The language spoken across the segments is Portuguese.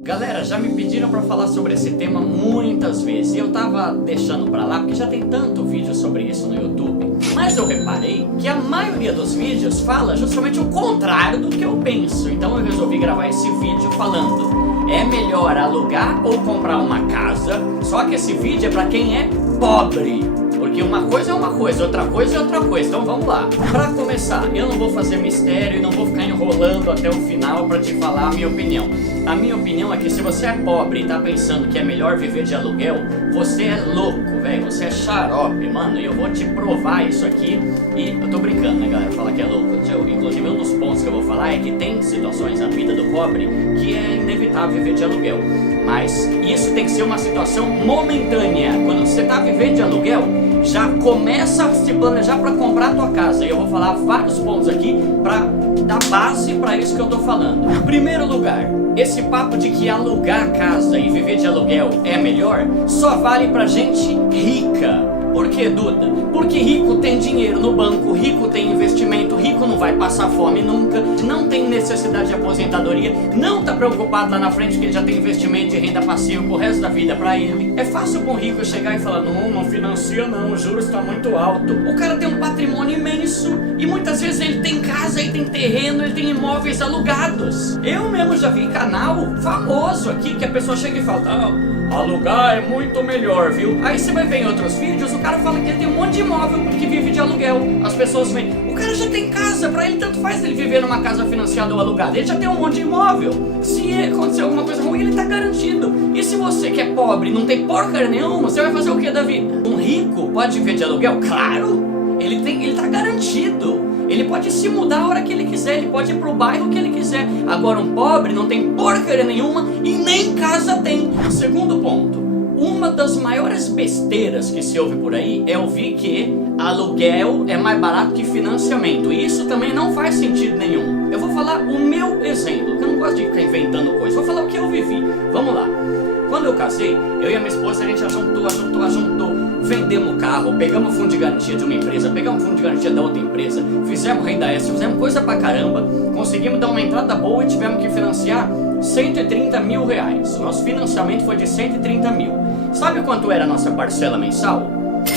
Galera, já me pediram pra falar sobre esse tema muitas vezes e eu tava deixando pra lá porque já tem tanto vídeo sobre isso no YouTube. Mas eu reparei que a maioria dos vídeos fala justamente o contrário do que eu penso. Então eu resolvi gravar esse vídeo falando: é melhor alugar ou comprar uma casa? Só que esse vídeo é pra quem é pobre, porque uma coisa é uma coisa, outra coisa é outra coisa. Então vamos lá. Pra começar, eu não vou fazer mistério e não vou ficar enrolando até o final pra te falar a minha opinião. A minha opinião é que se você é pobre e tá pensando que é melhor viver de aluguel, você é louco, velho. Você é xarope, mano. E eu vou te provar isso aqui. E eu tô brincando, né, galera? Falar que é louco. Inclusive, um dos pontos que eu vou falar é que tem situações na vida do pobre que é inevitável viver de aluguel. Mas isso tem que ser uma situação momentânea. Quando você tá vivendo de aluguel, já começa a se planejar para comprar a tua casa. E eu vou falar vários pontos aqui para dar base para isso que eu tô falando. Em primeiro lugar, esse papo de que alugar casa e viver de aluguel é melhor só vale pra gente rica. Por que, Duda? Porque rico tem dinheiro no banco, rico tem investimento, rico não vai passar fome nunca, não tem necessidade de aposentadoria, não tá preocupado lá na frente que ele já tem investimento de renda passiva pro resto da vida pra ele. É fácil pra um rico chegar e falar: não financia não, o juros está muito alto. O cara tem um patrimônio imenso e muitas vezes ele tem casa, ele tem terreno, ele tem imóveis alugados. Eu mesmo já vi canal famoso aqui que a pessoa chega e fala: alugar é muito melhor, viu? Aí você vai ver em outros vídeos, o cara fala que ele tem um monte de imóvel que vive de aluguel. As pessoas veem, o cara já tem casa, pra ele tanto faz ele viver numa casa financiada ou alugada. Ele já tem um monte de imóvel. Se acontecer alguma coisa ruim, ele tá garantido. E se você que é pobre não tem porcaria nenhuma, você vai fazer o que da vida? Um rico pode viver de aluguel? Claro! Ele tá garantido. Ele pode se mudar a hora que ele quiser, ele pode ir pro bairro que ele quiser. Agora um pobre não tem porcaria nenhuma e nem casa tem. Segundo ponto, uma das maiores besteiras que se ouve por aí é ouvir que aluguel é mais barato que financiamento. E isso também não faz sentido nenhum. Eu vou falar o meu exemplo, que eu não gosto de ficar inventando coisas. Vou falar o que eu vivi. Vamos lá. Quando eu casei, eu e a minha esposa, a gente ajuntou. Vendemos o carro, pegamos fundo de garantia de uma empresa, pegamos fundo de garantia da outra empresa, fizemos renda extra, fizemos coisa pra caramba, conseguimos dar uma entrada boa e tivemos que financiar 130 mil reais. Nosso financiamento foi de 130 mil. Sabe quanto era a nossa parcela mensal?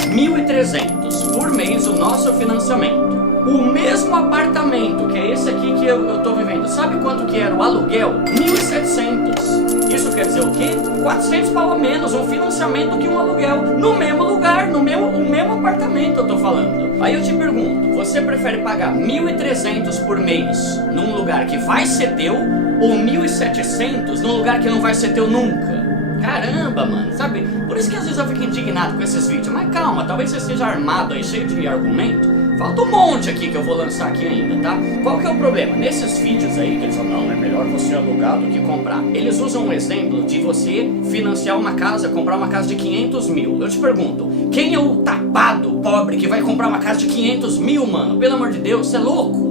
1.300 por mês o nosso financiamento. O mesmo apartamento, que é esse aqui que eu tô vivendo, sabe quanto que era o aluguel? 1.700. Isso quer dizer o quê? 400 pau a menos, um financiamento que um aluguel, no mesmo lugar, o mesmo apartamento eu tô falando. Aí eu te pergunto, você prefere pagar 1.300 por mês num lugar que vai ser teu, ou 1.700 num lugar que não vai ser teu nunca? Caramba, mano, sabe? Por isso que às vezes eu fico indignado com esses vídeos. Mas calma, talvez você seja armado aí, cheio de argumento. Falta um monte aqui que eu vou lançar aqui ainda, tá? Qual que é o problema? Nesses vídeos aí que eles falam, não, é melhor você alugar do que comprar. Eles usam um exemplo de você financiar uma casa, comprar uma casa de 500 mil. Eu te pergunto, quem é o tapado pobre que vai comprar uma casa de 500 mil, mano? Pelo amor de Deus, você é louco?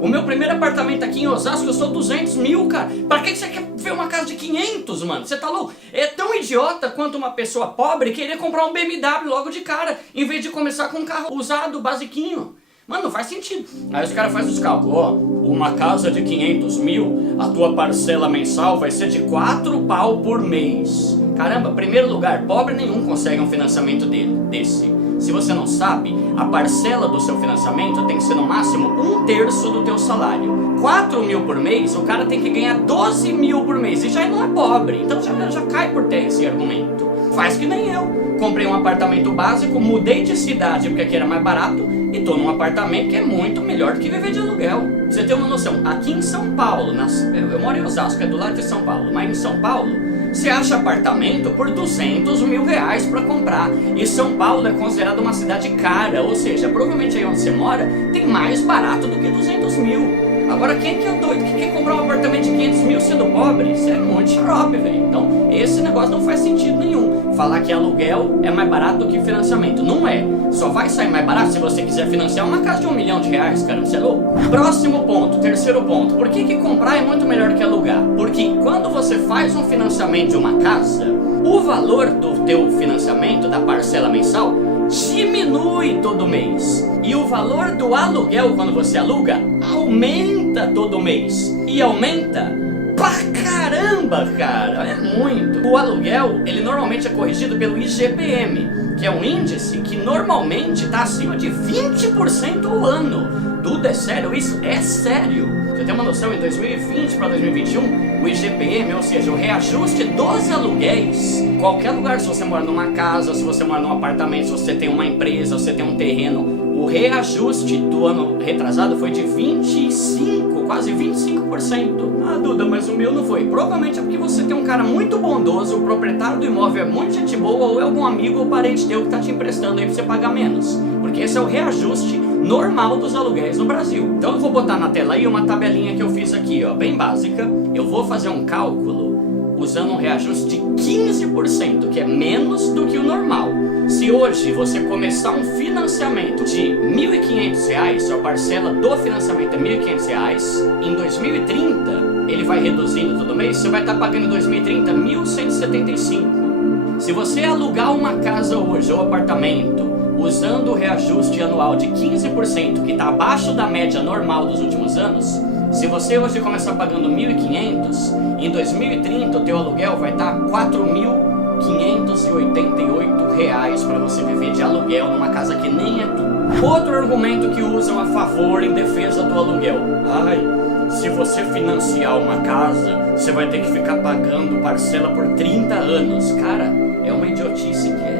O meu primeiro apartamento aqui em Osasco custou 200 mil, cara. Pra que você quer ver uma casa de 500, mano? Você tá louco? É tão idiota quanto uma pessoa pobre querer comprar um BMW logo de cara, em vez de começar com um carro usado, basiquinho. Mano, não faz sentido. Aí os caras fazem os cálculos. Ó, uma casa de 500 mil, a tua parcela mensal vai ser de 4 pau por mês. Caramba, primeiro lugar, pobre nenhum consegue um financiamento desse. Se você não sabe, a parcela do seu financiamento tem que ser no máximo 1/3 do teu salário. 4 mil por mês, o cara tem que ganhar 12 mil por mês. E já não é pobre, então já cai por terra esse argumento. Faz que nem eu. Comprei um apartamento básico, mudei de cidade porque aqui era mais barato e tô num apartamento que é muito melhor do que viver de aluguel. Pra você ter uma noção, aqui em São Paulo, eu moro em Osasco, é do lado de São Paulo, mas em São Paulo você acha apartamento por 200 mil reais pra comprar. E São Paulo é considerada uma cidade cara, ou seja, provavelmente aí onde você mora tem mais barato do que 200 mil. Agora, quem que é doido que quer comprar um apartamento de 500 mil sendo pobre? Isso é muito xarope, velho. Então, esse negócio não faz sentido nenhum. Falar que aluguel é mais barato do que financiamento. Não é. Só vai sair mais barato se você quiser financiar uma casa de R$1 milhão, cara. Você é louco? Próximo ponto, terceiro ponto. Por que comprar é muito melhor que alugar? Porque quando você faz um financiamento de uma casa, o valor do teu financiamento, da parcela mensal, diminui todo mês. E o valor do aluguel, quando você aluga, aumenta todo mês. E aumenta pra caramba. caramba, cara, é muito. O aluguel, ele normalmente é corrigido pelo IGPM, que é um índice que normalmente está acima de 20% ao ano. Duda, é sério isso? É sério. Você tem uma noção, em 2020 para 2021, o IGPM, ou seja, o reajuste dos aluguéis, qualquer lugar, se você mora numa casa, se você mora num apartamento, se você tem uma empresa, se você tem um terreno, o reajuste do ano retrasado foi de 25%, quase 25%. Ah, Duda, mas o meu não foi. Provavelmente é porque você tem um cara muito bondoso, o proprietário do imóvel é muito gente boa, ou é algum amigo ou parente teu que tá te emprestando aí pra você pagar menos. Porque esse é o reajuste normal dos aluguéis no Brasil. Então eu vou botar na tela aí uma tabelinha que eu fiz aqui, ó, bem básica. Eu vou fazer um cálculo usando um reajuste de 15%, que é menos do que o normal. Se hoje você começar um financiamento de R$ 1.500, sua parcela do financiamento é R$ 1.500, em 2030 ele vai reduzindo todo mês, você vai estar pagando em 2030 R$ 1.175. Se você alugar uma casa hoje ou apartamento usando o reajuste anual de 15%, que está abaixo da média normal dos últimos anos, se você hoje começar pagando 1.500, em 2030 o teu aluguel vai estar R$ 4.588 para você viver de aluguel numa casa que nem é tua. Outro argumento que usam a favor em defesa do aluguel: ai, se você financiar uma casa, você vai ter que ficar pagando parcela por 30 anos. Cara, é uma idiotice que é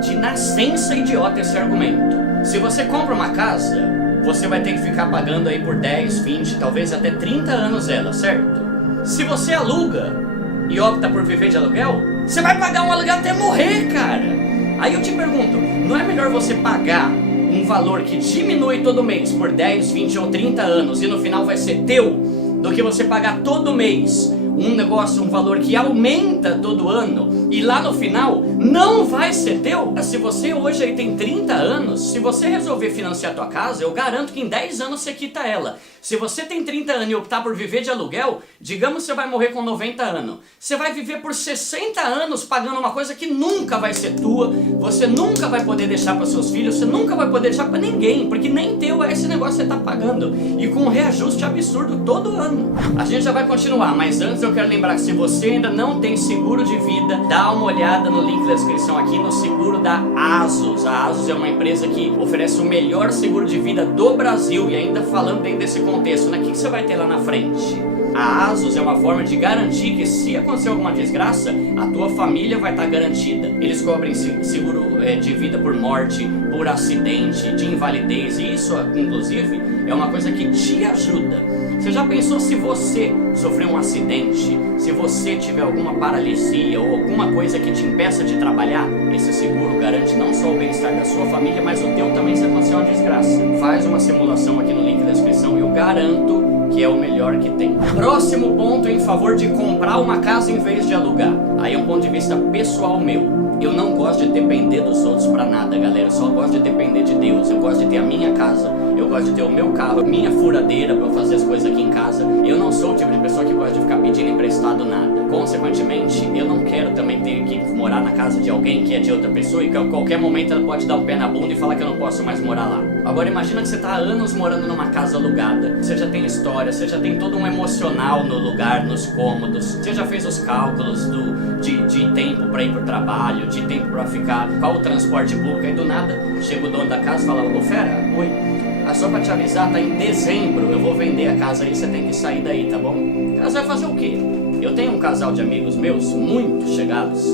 de nascença idiota esse argumento. Se você compra uma casa, você vai ter que ficar pagando aí por 10, 20, talvez até 30 anos ela, certo? Se você aluga e opta por viver de aluguel, você vai pagar um aluguel até morrer, cara. Aí eu te pergunto, não é melhor você pagar um valor que diminui todo mês por 10, 20 ou 30 anos e no final vai ser teu, do que você pagar todo mês um negócio, um valor que aumenta todo ano e lá no final não vai ser teu? Se você hoje aí tem 30 anos, se você resolver financiar a tua casa, eu garanto que em 10 anos você quita ela. Se você tem 30 anos e optar por viver de aluguel, digamos que você vai morrer com 90 anos. Você vai viver por 60 anos pagando uma coisa que nunca vai ser tua, você nunca vai poder deixar para seus filhos, você nunca vai poder deixar para ninguém, porque nem teu é esse negócio que você tá pagando. E com um reajuste absurdo todo ano. A gente já vai continuar, mas antes eu quero lembrar que se você ainda não tem seguro de vida, dá uma olhada no link da descrição aqui no seguro da Azus. A Azus é uma empresa que oferece o melhor seguro de vida do Brasil. E ainda falando dentro desse contexto, né? O que você vai ter lá na frente? A Azus é uma forma de garantir que se acontecer alguma desgraça, a tua família vai estar garantida. Eles cobrem seguro de vida por morte, por acidente, de invalidez, e isso, inclusive, é uma coisa que te ajuda. Você já pensou se você sofrer um acidente, se você tiver alguma paralisia ou alguma coisa que te impeça de trabalhar? Esse seguro garante não só o bem-estar da sua família, mas o teu também se acontecer uma desgraça. Faz uma simulação aqui no link da descrição e eu garanto que é o melhor que tem. Próximo ponto em favor de comprar uma casa em vez de alugar. Aí é um ponto de vista pessoal meu. Eu não gosto de depender dos outros pra nada, galera. Eu só gosto de depender de Deus. Eu gosto de ter a minha casa, eu gosto de ter o meu carro, minha furadeira pra eu fazer as coisas aqui em casa. Eu não sou o tipo de pessoa que gosta de ficar pedindo emprestado nada. Consequentemente, eu não quero também ter que morar na casa de alguém que é de outra pessoa e que a qualquer momento ela pode dar um pé na bunda e falar que eu não posso mais morar lá. Agora imagina que você tá há anos morando numa casa alugada. Você já tem história, você já tem todo um emocional no lugar, nos cômodos. Você já fez os cálculos de tempo pra ir pro trabalho, de tempo pra ficar, qual o transporte público. Aí do nada, chega o dono da casa e fala: ô fera, oi, só pra te avisar, tá em dezembro, eu vou vender a casa aí, você tem que sair daí, tá bom? Você vai fazer o quê? Eu tenho um casal de amigos meus, muito chegados,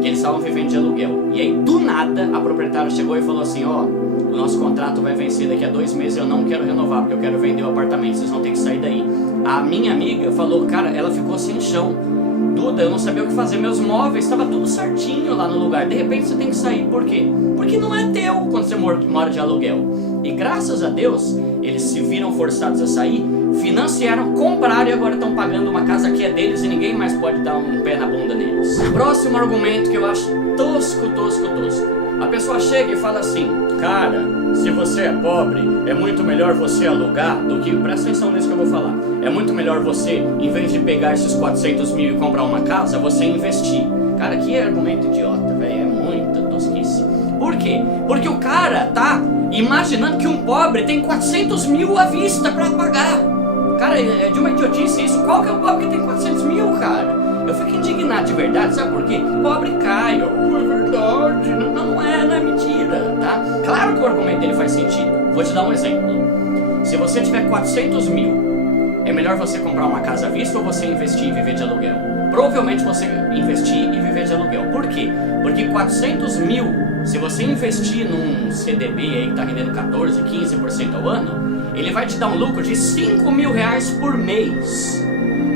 que eles estavam vivendo de aluguel. E aí do nada, a proprietária chegou e falou assim: ó, o nosso contrato vai vencer daqui a 2 meses, eu não quero renovar, porque eu quero vender o apartamento, vocês vão ter que sair daí. A minha amiga falou, cara, ela ficou sem chão. Duda, eu não sabia o que fazer, meus móveis, estava tudo certinho lá no lugar. De repente você tem que sair, por quê? Porque não é teu quando você mora de aluguel. E graças a Deus, eles se viram forçados a sair, financiaram, compraram e agora estão pagando uma casa que é deles e ninguém mais pode dar um pé na bunda neles. Próximo argumento que eu acho tosco. A pessoa chega e fala assim: cara, se você é pobre, é muito melhor você alugar do que... Presta atenção nisso que eu vou falar. É muito melhor você, em vez de pegar esses 400 mil e comprar uma casa, você investir. Cara, que argumento idiota, velho. É muita tosquice. Por quê? Porque o cara tá imaginando que um pobre tem 400 mil à vista pra pagar. Cara, é de uma idiotice isso. Qual que é o pobre que tem 400 mil, cara? Eu fico indignado de verdade, sabe por quê? Pobre Caio. Não é verdade. Não é mentira, tá? Claro que o argumento dele faz sentido. Vou te dar um exemplo. Se você tiver 400 mil, é melhor você comprar uma casa à vista ou você investir e viver de aluguel? Provavelmente você investir e viver de aluguel. Por quê? Porque 400 mil, se você investir num CDB aí que tá rendendo 14, 15% ao ano, ele vai te dar um lucro de 5 mil reais por mês.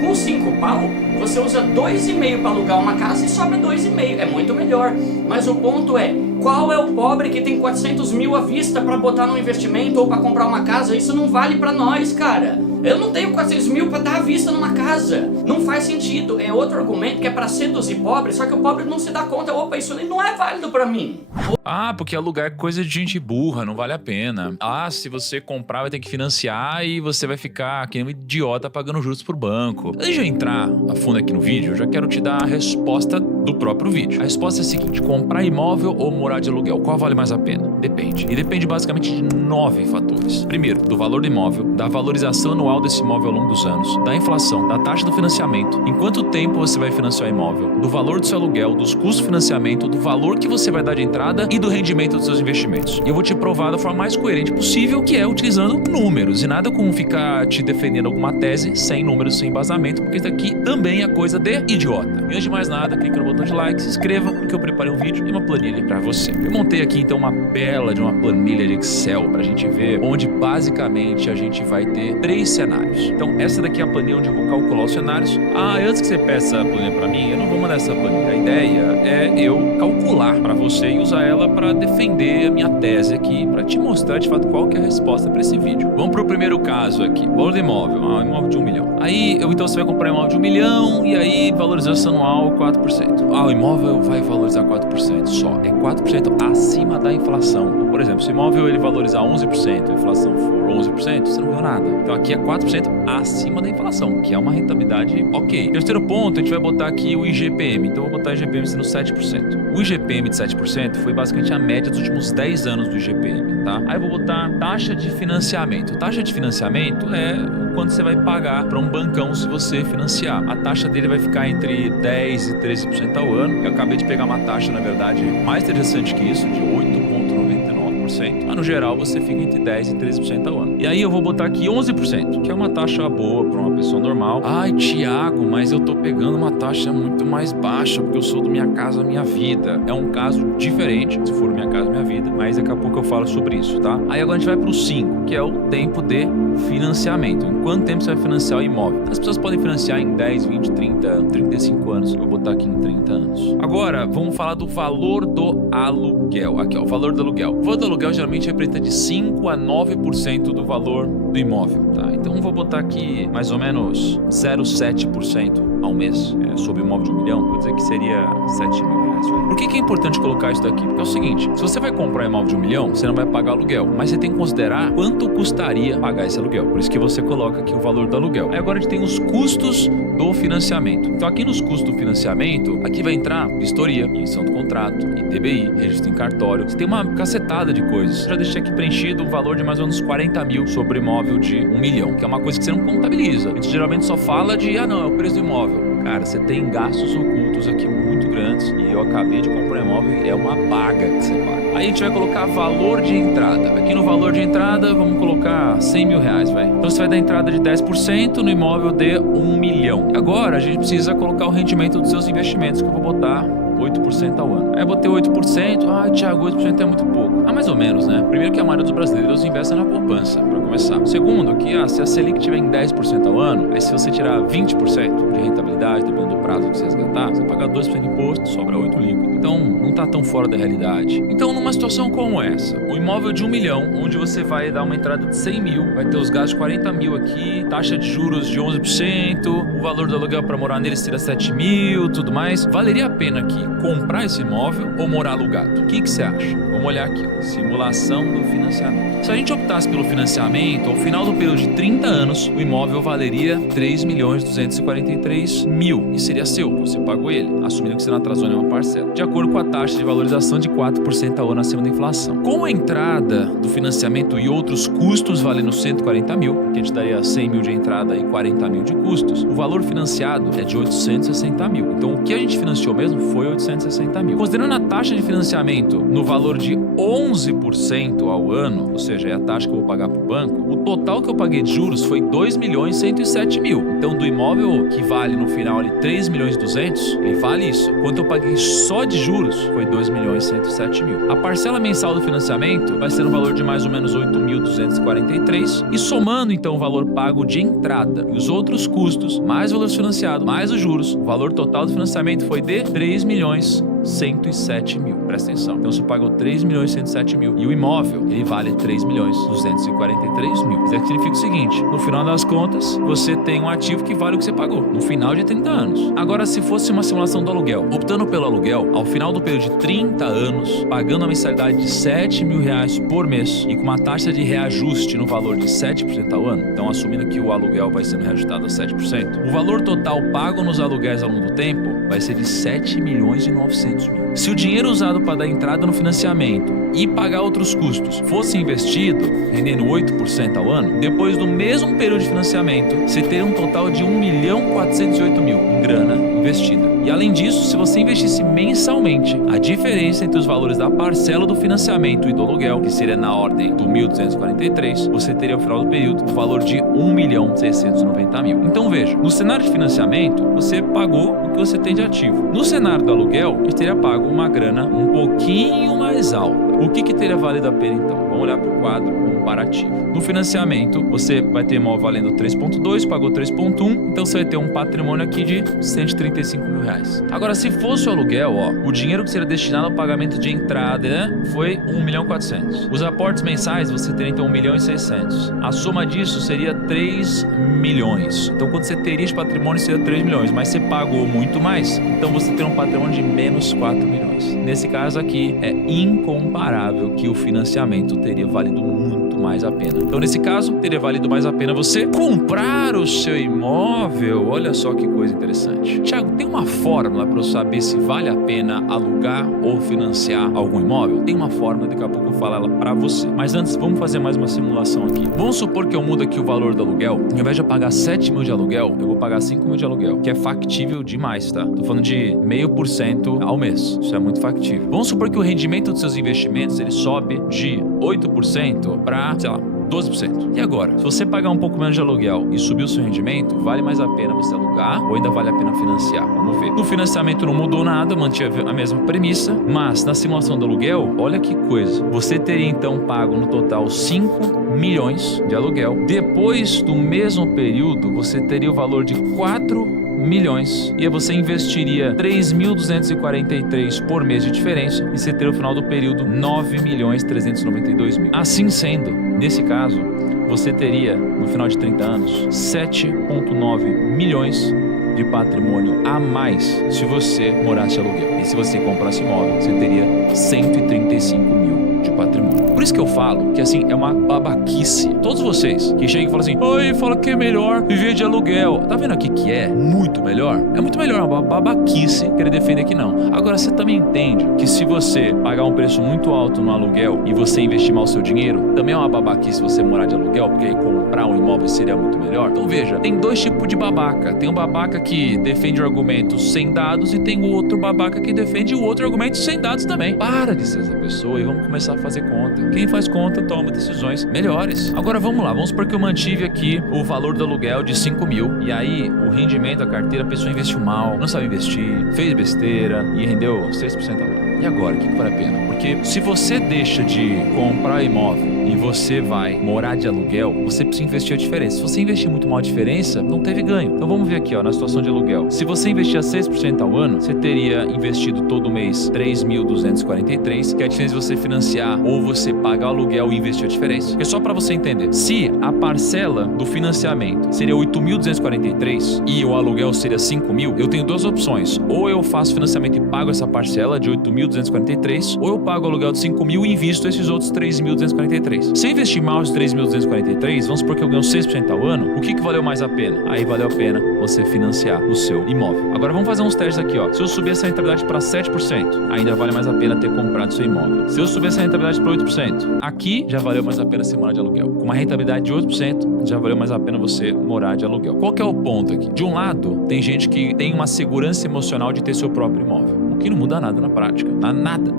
Com 5 pau, você usa 2,5 para alugar uma casa e sobra 2,5. É muito melhor. Mas o ponto é, qual é o pobre que tem 400 mil à vista para botar no investimento ou para comprar uma casa? Isso não vale para nós, cara. Eu não tenho 400 mil para dar à vista numa casa. Não faz sentido. É outro argumento que é para seduzir pobre, só que o pobre não se dá conta. Opa, isso não é válido para mim. Ah, porque alugar é coisa de gente burra, não vale a pena. Ah, se você comprar vai ter que financiar e você vai ficar que nem um idiota pagando juros pro banco. Antes de eu entrar a fundo aqui no vídeo, eu já quero te dar a resposta do próprio vídeo. A resposta é a seguinte: comprar imóvel ou morar de aluguel, qual vale mais a pena? Depende. E depende basicamente de 9 fatores. Primeiro, do valor do imóvel, da valorização anual desse imóvel ao longo dos anos, da inflação, da taxa do financiamento, em quanto tempo você vai financiar o imóvel, do valor do seu aluguel, dos custos de financiamento, do valor que você vai dar de entrada e do rendimento dos seus investimentos. E eu vou te provar da forma mais coerente possível, que é utilizando números, e nada com ficar te defendendo alguma tese sem números, sem embasamento, porque isso aqui também é coisa de idiota. E antes de mais nada, clique no botão de like, se inscreva, porque eu preparei um vídeo e uma planilha pra você. Eu montei aqui então uma bela de uma planilha de Excel pra gente ver onde basicamente a gente vai ter 3 cenários. Então essa daqui é a planilha onde eu vou calcular os cenários. Ah, antes que você peça a planilha pra mim, eu não vou mandar essa planilha. A ideia é eu calcular pra você e usar ela para defender a minha tese aqui, para te mostrar de fato qual que é a resposta para esse vídeo. Vamos para o primeiro caso aqui, valor do imóvel, um imóvel de 1 milhão. Aí, então você vai comprar um imóvel de 1 milhão e aí valorização anual 4%. Ah, o imóvel vai valorizar 4% só, é 4% acima da inflação. Por exemplo, se o imóvel ele valorizar 11%, a inflação for 11%, você não ganhou nada. Então aqui é 4% acima da inflação, que é uma rentabilidade ok. Terceiro ponto, a gente vai botar aqui o IGPM, então eu vou botar o IGPM sendo 7%. O IGPM de 7% foi basicamente a média dos últimos 10 anos do IGPM, tá? Aí eu vou botar taxa de financiamento. Taxa de financiamento é quanto você vai pagar para um bancão se você financiar. A taxa dele vai ficar entre 10% e 13% ao ano. Eu acabei de pegar uma taxa, na verdade, mais interessante que isso, de 8,99%. Mas no geral você fica entre 10% e 13% ao ano. E aí eu vou botar aqui 11%, que é uma taxa boa para uma pessoa normal. Ai, Thiago, mas eu tô pegando uma taxa muito mais baixa porque eu sou do Minha Casa Minha Vida. É um caso diferente, se for Minha Casa Minha Vida, mas daqui a pouco eu falo sobre isso, tá? Aí agora a gente vai pro 5, que é o tempo de financiamento. Em quanto tempo você vai financiar o imóvel? As pessoas podem financiar em 10, 20, 30, 35 anos. Eu vou botar aqui em 30 anos. Agora, vamos falar do valor do aluguel. Aqui, ó, o valor do aluguel. O valor do aluguel geralmente representa de 5 a 9% do valor do imóvel, tá? Então vou botar aqui mais ou menos 0,7% ao mês sobre o imóvel de 1 milhão. Vou dizer que seria 7 mil reais. Por que é importante colocar isso daqui? Porque é o seguinte, se você vai comprar um imóvel de 1 milhão, você não vai pagar aluguel, mas você tem que considerar quanto custaria pagar esse aluguel. Por isso que você coloca aqui o valor do aluguel. Aí agora a gente tem os custos do financiamento. Então aqui nos custos do financiamento, aqui vai entrar vistoria, emissão do contrato, ITBI, registro em cartório. Você tem uma cacetada de coisas. Já deixei aqui preenchido um valor de mais ou menos 40 mil sobre o imóvel de 1 milhão, que é uma coisa que você não contabiliza. A gente geralmente só fala de, é o preço do imóvel. Cara, você tem gastos ocultos aqui muito grandes e eu acabei de comprar um imóvel e é uma baga que você paga. Aí a gente vai colocar valor de entrada. Aqui no valor de entrada, vamos colocar 100 mil reais, vai. Então você vai dar entrada de 10% no imóvel de 1 milhão. Agora a gente precisa colocar o rendimento dos seus investimentos, que eu vou botar 8% ao ano. Aí eu botei 8%, Thiago, 8% é muito pouco. Mais ou menos, né? Primeiro que a maioria dos brasileiros investe na poupança, para começar. Segundo, que se a Selic tiver em 10% ao ano, aí se você tirar 20% de rentabilidade, dependendo do prazo que você resgatar, você paga 2% de imposto, sobra 8% líquido. Então, não tá tão fora da realidade. Então, numa situação como essa, o imóvel de 1 milhão, onde você vai dar uma entrada de 100 mil, vai ter os gastos de 40 mil aqui, taxa de juros de 11%, o valor do aluguel para morar nele seria 7 mil, tudo mais. Valeria a pena aqui comprar esse imóvel ou morar alugado? O que você acha? Vamos olhar aqui, ó. Simulação do financiamento. Se a gente optasse pelo financiamento, ao final do período de 30 anos, o imóvel valeria R$ 3.243.000 e seria seu, você pagou ele, assumindo que você não atrasou nenhuma parcela, de acordo com a taxa de valorização de 4% ao ano acima da inflação. Com a entrada do financiamento e outros custos valendo 140 mil, porque a gente daria 100 mil de entrada e 40 mil de custos, o valor financiado é de 860 mil. Então o que a gente financiou mesmo foi 860 mil. Considerando a taxa de financiamento no valor de 11% ao ano, ou seja, é a taxa que eu vou pagar para o banco, o total que eu paguei de juros foi 2.107.000. Então do imóvel que vale no final ali 3.200.000, ele vale isso. Quanto eu paguei só de juros foi 2.107.000. A parcela mensal do financiamento vai ser no valor de mais ou menos 8.243 e somando então o valor pago de entrada e os outros custos, mais o valor financiado, mais os juros, o valor total do financiamento foi de 3.107.000. Presta atenção. Então você pagou 3.107.000 e o imóvel, ele vale 3.243.000. Isso aqui significa o seguinte, no final das contas, você tem um ativo que vale o que você pagou, no final de 30 anos. Agora, se fosse uma simulação do aluguel, optando pelo aluguel, ao final do período de 30 anos, pagando a mensalidade de R$7.000 por mês e com uma taxa de reajuste no valor de 7% ao ano, então assumindo que o aluguel vai sendo reajustado a 7%, o valor total pago nos aluguéis ao longo do tempo vai ser de 7.900.000. Se o dinheiro usado para dar entrada no financiamento e pagar outros custos fosse investido, rendendo 8% ao ano, depois do mesmo período de financiamento, você teria um total de 1.408.000 em grana investida. E além disso, se você investisse mensalmente, a diferença entre os valores da parcela do financiamento e do aluguel, que seria na ordem do 1.243, você teria ao final do período o valor de 1.690.000. Então veja, no cenário de financiamento, você pagou o que você tem de ativo. No cenário do aluguel, você teria pago uma grana um pouquinho mais alta. O que teria valido a pena então? Vamos olhar para o quadro comparativo. No financiamento, você vai ter imóvel valendo 3,2, pagou 3,1, então você vai ter um patrimônio aqui de R$135.000. Agora, se fosse o aluguel, o dinheiro que seria destinado ao pagamento de entrada foi 1.400.000. Os aportes mensais, você teria então 1.600.000. A soma disso seria 3 milhões. Então, quando você teria de patrimônio, seria 3 milhões, mas você pagou muito mais, então você tem um patrimônio de menos 4 milhões. Nesse caso aqui, é incomparável que o financiamento teria valido muito mais a pena. Então, nesse caso, teria valido mais a pena você comprar o seu imóvel. Olha só que coisa interessante. Thiago, tem uma fórmula para eu saber se vale a pena alugar ou financiar algum imóvel? Tem uma fórmula, daqui a pouco eu vou falar ela para você. Mas antes, vamos fazer mais uma simulação aqui. Vamos supor que eu mudo aqui o valor do aluguel. Ao invés de eu pagar 7 mil de aluguel, eu vou pagar 5 mil de aluguel, que é factível demais, tá? Tô falando de 0,5% ao mês. Isso é muito factível. Vamos supor que o rendimento dos seus investimentos, ele sobe de 8% para, sei lá, 12%. E agora, se você pagar um pouco menos de aluguel e subir o seu rendimento, vale mais a pena você alugar ou ainda vale a pena financiar? Vamos ver. No financiamento não mudou nada, mantive a mesma premissa, mas na simulação do aluguel, olha que coisa. Você teria então pago no total 5 milhões de aluguel. Depois do mesmo período, você teria o valor de 4 milhões e você investiria 3.243 por mês de diferença e você teria no final do período 9.392.000. Assim sendo, nesse caso, você teria no final de 30 anos 7,9 milhões de patrimônio a mais se você morasse aluguel. E se você comprasse imóvel, você teria 135 mil de patrimônio. Por isso que eu falo que assim é uma babaquice. Todos vocês que chegam e falam assim, oi, fala que é melhor viver de aluguel. Tá vendo aqui que é muito melhor? É muito melhor, uma babaquice querer defender que não. Agora você também entende que se você pagar um preço muito alto no aluguel e você investir mal o seu dinheiro, também é uma babaquice você morar de aluguel, porque aí comprar um imóvel seria muito melhor. Então veja, tem dois tipos de babaca. Tem um babaca que defende o argumento sem dados e tem o outro babaca que defende o outro argumento sem dados também. Para de ser essa pessoa e vamos começar a fazer conta. Quem faz conta toma decisões melhores. Agora vamos lá, vamos supor que eu mantive aqui o valor do aluguel de 5 mil e aí o rendimento da carteira, a pessoa investiu mal, não sabe investir, fez besteira e rendeu 6% ao ano. E agora, o que vale a pena? Porque se você deixa de comprar imóvel e você vai morar de aluguel, você precisa investir a diferença. Se você investir muito mal a diferença, não teve ganho. Então vamos ver aqui, na situação de aluguel. Se você investir a 6% ao ano, você teria investido todo mês 3.243, que é a diferença de você financiar ou você paga o aluguel e investir a diferença. Porque só para você entender, se a parcela do financiamento seria 8.243 e o aluguel seria 5.000, eu tenho duas opções. Ou eu faço financiamento e pago essa parcela de 8.243, ou eu pago o aluguel de 5.000 e invisto esses outros 3.243. Se eu investir mais de 3.243, vamos supor que eu ganho 6% ao ano, o que valeu mais a pena? Aí valeu a pena você financiar o seu imóvel. Agora vamos fazer uns testes aqui, ó. Se eu subir essa rentabilidade para 7%, ainda vale mais a pena ter comprado seu imóvel. Se eu subir essa rentabilidade para 8%, aqui já valeu mais a pena você morar de aluguel. Com uma rentabilidade de 8%, já valeu mais a pena você morar de aluguel. Qual que é o ponto aqui? De um lado, tem gente que tem uma segurança emocional de ter seu próprio imóvel, o que não muda nada na prática.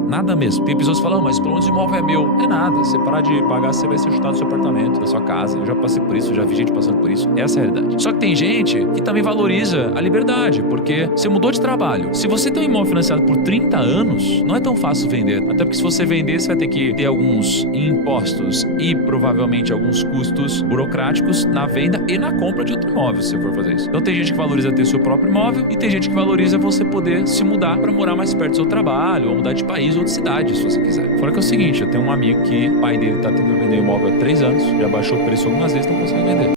Nada mesmo. Tem pessoas que falam, mas pelo menos o imóvel é meu. É nada. Você parar de pagar, você vai ser chutado do seu apartamento, da sua casa. Eu já passei por isso, já vi gente passando por isso. Essa é a realidade. Só que tem gente que também valoriza a liberdade, porque você mudou de trabalho. Se você tem um imóvel financiado por 30 anos, não é tão fácil vender. Até porque se você vender, você vai ter que ter alguns impostos e provavelmente alguns custos burocráticos na venda e na compra de outro imóvel, se você for fazer isso. Então tem gente que valoriza ter seu próprio imóvel e tem gente que valoriza você poder se mudar para morar mais perto do seu trabalho ou mudar de país ou de cidade, se você quiser. Fora que é o seguinte, eu tenho um amigo que o pai dele tá tentando vender um imóvel há 3 anos, já baixou o preço algumas vezes, não consegue vender.